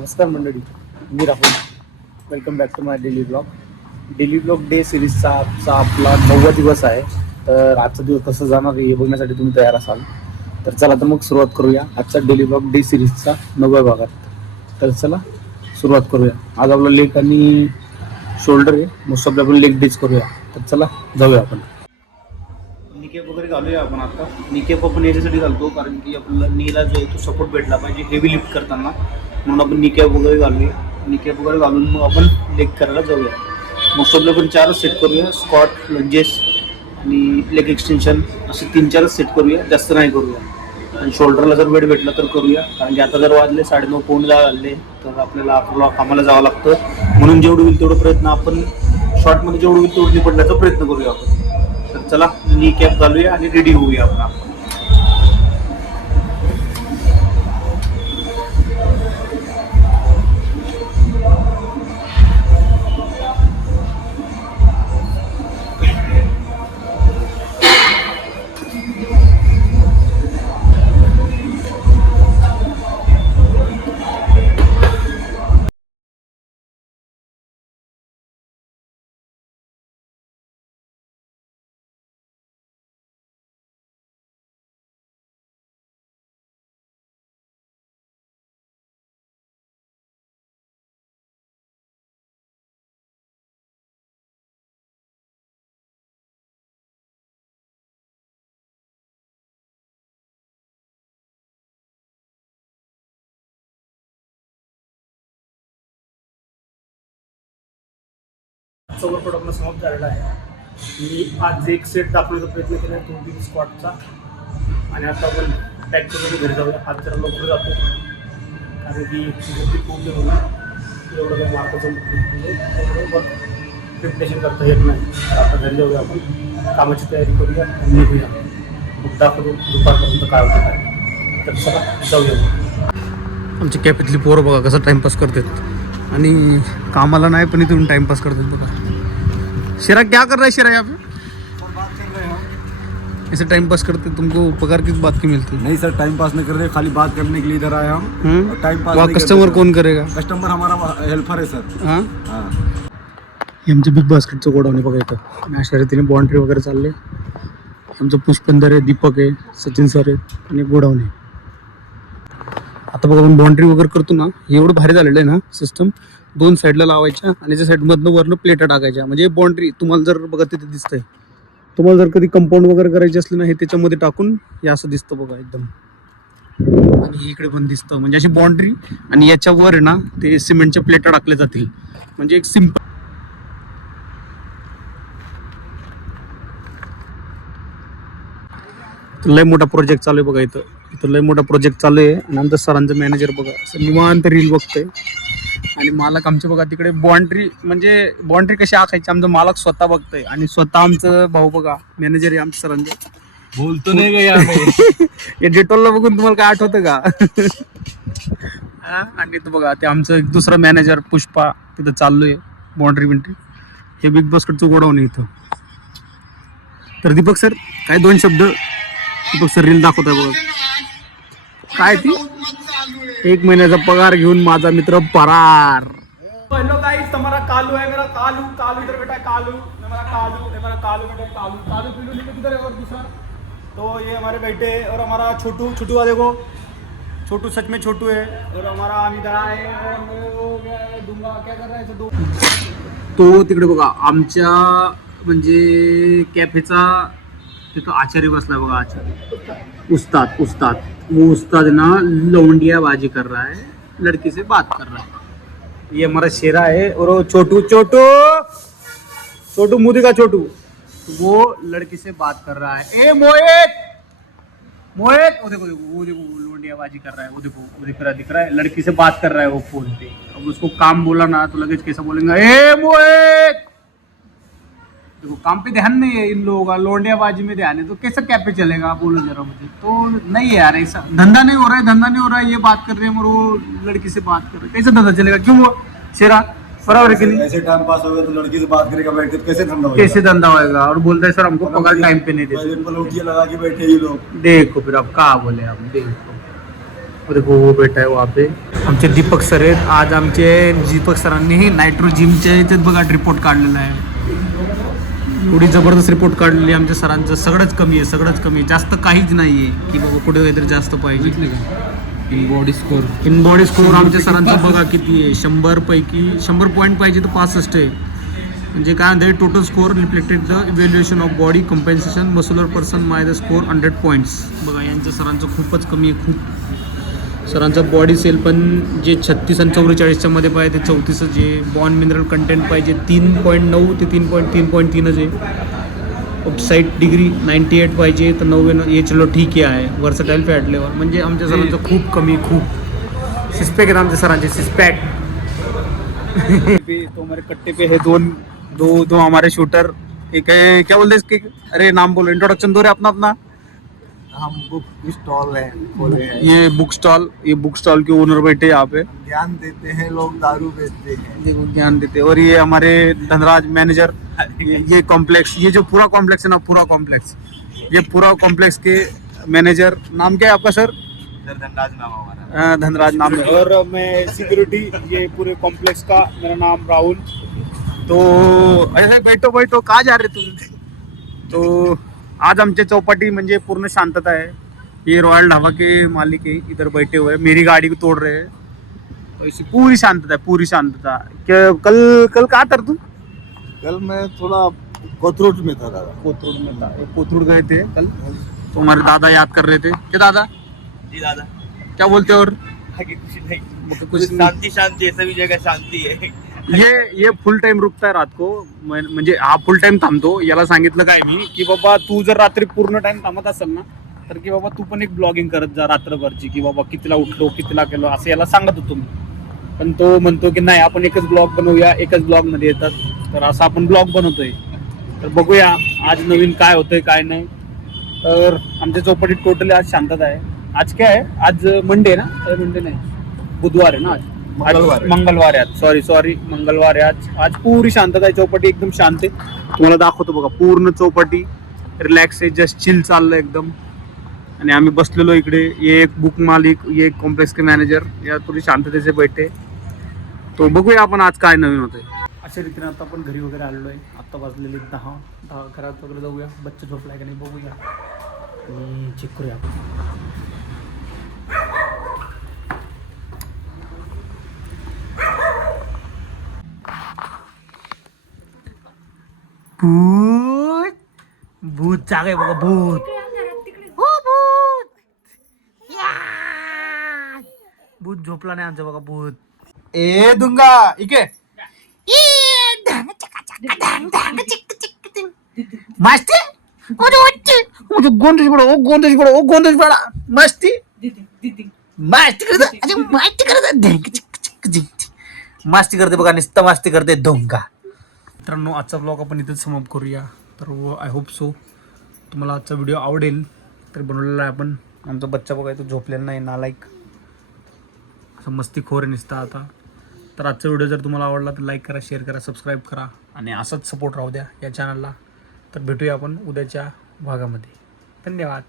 नमस्कार मंडळी मी Rahul. Welcome back to my daily blog daily blog day सिरीजचा आजचा आपला नववा दिवस आहे. तर आजचा दिवस कसं जाणार आहे हे बघण्यासाठी तुम्ही तयार असाल. तर चला तर मग सुरुवात करूया. आजचा डेली ब्लॉग डे सिरीजचा नवव्या भागात. तर चला सुरुवात करूया. आज आपला लेग आणि शोल्डर आहे. मोस्ट ऑफ आपण लेग डेच करूया. तर चला जाऊया आपण. निकेप वगैरे घालूया आपण आता. निकेप आपण याच्यासाठी घालतो कारण की आपल्याला नीला जो आहे तो सपोर्ट भेटला पाहिजे हेवी लिफ्ट करताना. म्हणून आपण निकॅप वगैरे घालूया. निकॅप वगैरे घालून मग आपण लेग करायला जाऊया. मोस्ट ऑफली आपण चारच सेट करूया. स्कॉट लंजेस आणि लेग एक्सटेन्शन असे तीन चारच सेट करूया. जास्त नाही करूया. आणि शोल्डरला जर वेळ भेटला तर करूया. कारण की आता जर वाजले साडेनऊ पाऊण दहा झाले तर आपल्याला आपल्याला कामाला जावं लागतं. म्हणून जेवढं होईल तेवढं प्रयत्न आपण शॉर्टमध्ये जेवढं होईल तेवढं निपटण्याचा प्रयत्न करूया आपण. तर चला नी कॅप घालूया आणि रेडी होऊया आपण. आपण वर्कआउट आपला समाप्त झालेला आहे. मी आज एक सेट दाखवण्याचा प्रयत्न केला तो बी तीन स्क्वॉटचा आणि आता आपण पॅक करून घरी जाऊया. आज जरा लवकर जातो. कारण की गर्दी खूप आहे एवढं काही मार्क जमत प्रिपरेशन करता येत नाही. तर आता घरी जाऊया आपण. कामाची तयारी करूया आणि निघूया. मग दाखवतो दुपारपर्यंत काय होतं काय. तर चला जाऊया आमची कॅफेतली पोरं बघा कसं टाइमपास करतात. आणि कामाला नाही पण इथून टाइमपास करतात बघा. शिरा क्या कर रहा है शिरा यहाँ पे? ऐसे टाइम पास करते तुमको पगार किस बात की मिलती है? नहीं सर टाइम पास नहीं कर रहे खाली बात करने के लिए इधर आया हम। Time pass customer. कौन करेगा? कस्टमर हमारा हेल्पर है सर। हां? हाँ। आमचं बिग बास्केटचं गोडाऊन आहे बघा इथं. अशा रीतीने बाउंड्री वगैरे चालले. आमचं पुष्पेंदर आहे दीपक आहे सचिन सर आहेत आणि गोडाऊन आहे. आता बघा आपण बाउंड्री वगैरे करतो ना हे एवढं भारी झालेलं आहे ना सिस्टम दोन साईडला लावायच्या आणि त्या साईडमधनं वरनं प्लेटा टाकायच्या. म्हणजे बाउंड्री तुम्हाला जर बघा तिथे दिसतंय. तुम्हाला जर कधी कंपाऊंड वगैरे करायचे असले ना हे त्याच्यामध्ये टाकून हे असं दिसतं बघा एकदम. आणि इकडे पण दिसतं. म्हणजे अशी बाउंड्री आणि याच्यावर ना ते सिमेंटच्या प्लेटा टाकल्या जातील. म्हणजे एक सिंपल लय मोठा प्रोजेक्ट चालू आहे बघा इथं. इथं लय मोठा प्रोजेक्ट चालू आहे. आणि आमचं सरांचं मॅनेजर बघा. असं निवांत रील बघतोय. आणि मालक आमचे बघा तिकडे बाउंड्री म्हणजे बाउंड्री कशी आखायची? आमचं मालक स्वतः बघतोय. आणि स्वतः आमचं भाऊ बघा मॅनेजर आहे आमच्या सरांचे. बोलतो नहीं या डेटॉलला बघून तुम्हाला काय आठवतं का? हा, आणि इथं बघा ते आमचं एक दुसरं मॅनेजर पुष्पा तिथं चाललोय बाउंड्री बिंड्री. हे बिग बास्केटचं गोडाऊन आहे इथं. तर दीपक सर काय दोन शब्द? सर रील दाखवत आहे बघा. काय ती? एक महिन्याचा पगार घेऊन माझा मित्र परार हेलो गाइस तुम्हारा कालू है मेरा कालू कालू इधर बेटा कालू मेरा कालू मेरा कालू बेटा कालू. कालू पीलू लिखो किधर है और दूसरा तो ये हमारे बेटे और हमारा छोटू छोटू का देखो. छोटू सच में छोटू है और हमारा अमिता है और वो क्या है, डुंगा क्या कर रहा है तो तो तिकडे बघा आमच्या म्हणजे कॅफेचा तिथं आचार्य बसला बघा, आचार्य. उस्ताद उस्ताद. वो उस्ताद ना लौंडिया बाजी कर रहा है, लड़की से बात कर रहा है. ये हमारा शेरा है और वो छोटू छोटू! छोटू मोदी का छोटू. वो लड़की से बात कर रहा है. ए, मोहित! मोहित! वो देखो देखो, वो देखो कर रहा है. वो देखो, वो दिख रहा दिख रहा है. लड़की से बात कर रहा है वो फ़ोन पे. अब उसको काम बोला ना तो लगेज कैसा बोलेंगे? ए, मोहित! देखो काम पे ध्यान नहीं है इन लोगों का लोंडियाबाजी में ध्यान है। तो कैसे क्या पे चलेगा बोलो जरा मुझे। तो नहीं है यार ऐसा धंधा नहीं हो रहा है धंधा नहीं हो रहा है ये बात कर रहे हैं और वो लड़की से बात कर रहे हैं। कैसे धंधा चलेगा? क्यों वो शेरा बराबर है कि ऐसे टाइम पास हो गया तो लड़की से बात करेगा बैठ के तो कैसे धंधा होगा कैसे धंधा होएगा? और बोलते हैं सर हमको पगार टाइम पे नहीं देते। लगा के बैठे ये लोग। देखो फिर अब कहा बोले आप देखो। देखो वो बेटा है वहाँ पे। आमचे दीपक सर आहेत आज आमचे दीपक सरांनी नायट्रो जिमच्या इथे बघा रिपोर्ट काढलेला आहे। एवढी जबरदस्त रिपोर्ट काढलेली आमच्या सरांचं. सगळंच कमी आहे सगळंच कमी आहे. जास्त काहीच नाही आहे की बाबा कुठे काहीतरी जास्त पाहिजे. In body score in body score आमच्या सरांचं बघा किती आहे. शंभर पैकी शंभर पॉईंट पाहिजे तर पासष्ट आहे. म्हणजे काय म्हणते total score reflected the evaluation of body compensation muscular person my the score hundred points बघा यांच्या सरांचं खूपच कमी आहे खूप. सरांचं बॉडी सेल पण जे छत्तीस आणि चौवेचाळीसच्या मध्ये पाहिजे ते चौतीसच आहे. बॉन मिनरल कंटेंट पाहिजे. तीन पॉईंट नऊ ते तीन पॉईंट तीन पॉईंट तीनच आहे. साईट डिग्री नाईन्टी एट पाहिजे. तर नव्याण्णव हे चलो ठीक आहे. वर्सटाईल फॅट लेवल म्हणजे आमच्या सरांचं खूप कमी खूप. सिस्पॅक आहेत आमच्या सरांचे सिस्पॅक तो हमारे कट्टे पे है दोन दो दो हमारे शूटर एक है क्या बोलते इसके? अरे नाम बोलो. इंट्रोडक्शन दो रे अपना अपना. हम बुक स्टॉल है खोले हैं। ये बुक स्टॉल ये बुक स्टॉल के ओनर बैठे यहाँ पे। ज्ञान देते हैं लोग दारू बेचते हैं। देखो ज्ञान देते हैं। और ये हमारे धनराज मैनेजर ये, ये कॉम्प्लेक्स ये जो पूरा कॉम्प्लेक्स है ना पूरा कॉम्प्लेक्स ये पूरा कॉम्प्लेक्स के मैनेजर नाम क्या है आपका सर सर धनराज नाम हमारा। धनराज नाम है। और मैं सिक्योरिटी ये पूरे कॉम्प्लेक्स का मेरा नाम राहुल। तो ऐसे बैठो बैठो कहाँ जा रहे तुम? तो आज आमच्या चौपाटी म्हणजे पूर्ण शांतता है ये रॉयल ढाबा के मालिक है इधर बैठे हुए हैं. मेरी गाड़ी को तोड़ रहे हैं. तो ऐसी पूरी शांतता है पूरी शांतता. क्या कल कल कहाँ था तू? कल मैं थोड़ा कोथरूड में था दादा। कोथरूड में था. कोथरूड गए थे कल? तो हमारे दादा याद कर रहे थे. क्या दादा? जी दादा। क्या बोलते और? आगे कुछ नहीं। कुछ शांति शांति है सभी जगह शांति है। ये ये फुल टाइम रुकताय रात को म्हणजे हा फुल टाइम थांबतो. याला सांगितलं काय मी की बाबा तू जर रात्री पूर्ण टाइम थांबत असेल ना तर की बाबा तू पण एक ब्लॉगिंग करत जा रात्रभरची की बाबा कितीला उठलो कितीला केलो असं याला सांगत होतो मी. पण तो म्हणतो की नाही आपण एकच ब्लॉग बनवूया एकच ब्लॉगमध्ये येतात. तर असं आपण ब्लॉग बनवतोय. तर बघूया आज नवीन काय होतंय काय नाही. तर आमच्या चौपाटीत टोटली आज शांतता आहे. आज काय आहे? आज मंडे ना? मंडे नाही. बुधवार आहे ना आज? मंगळवार. आहे. मंगळवार आहे आज सॉरी सॉरी मंगळवार आहे आज आज पुरी शांतता आहे चौपाटी एकदम शांत आहे. तुम्हाला दाखवतो बघा पूर्ण चौपाटी. रिलॅक्स आहे जस्ट चिल चाललं एकदम. आणि आम्ही बसलेलो इकडे. ये एक बुक मालिक एक कॉम्प्लेक्स के मॅनेजर या पुरी शांततेचे बैठे. तो बघूया आपण आज काय नवीन होतंय. अशा रीतीने आता आपण घरी वगैरे आलेलो आहे. आता वाजलेले दहा. दहा घरात वगैरे जाऊया. बच्चा झोपलाय का नाही बघूया. चेक करूया आपण. भूत. भूत जागे बघा भूत. हो भूत. या! भूत झोपला नाही आमचा बघा भूत. ए दुंगा इके. मस्ती? गोंदश पडा ओ गोंदश पडा ओ गोंदश पडा मस्ती? मस्ती करते अरे मस्ती करते. मस्ती करते बघा नुसतं मस्ती करते दोंगा. मित्रांनो आजचा ब्लॉग आपण इथेच समाप्त करूया. तर आय होप सो तुम्हाला आजचा व्हिडिओ आवडेल. तर बनवलेला आहे आपण. आमचा बच्चा बघा तो झोपलेला नाही नालायक. असं मस्तीखोर खोर नुसता आता. तर आजचा व्हिडिओ जर तुम्हाला आवडला तर लाईक करा शेअर करा सबस्क्राईब करा. आणि असाच सपोर्ट राहू द्या या चॅनलला तर भेटूया आपण उद्याच्या भागामध्ये. धन्यवाद.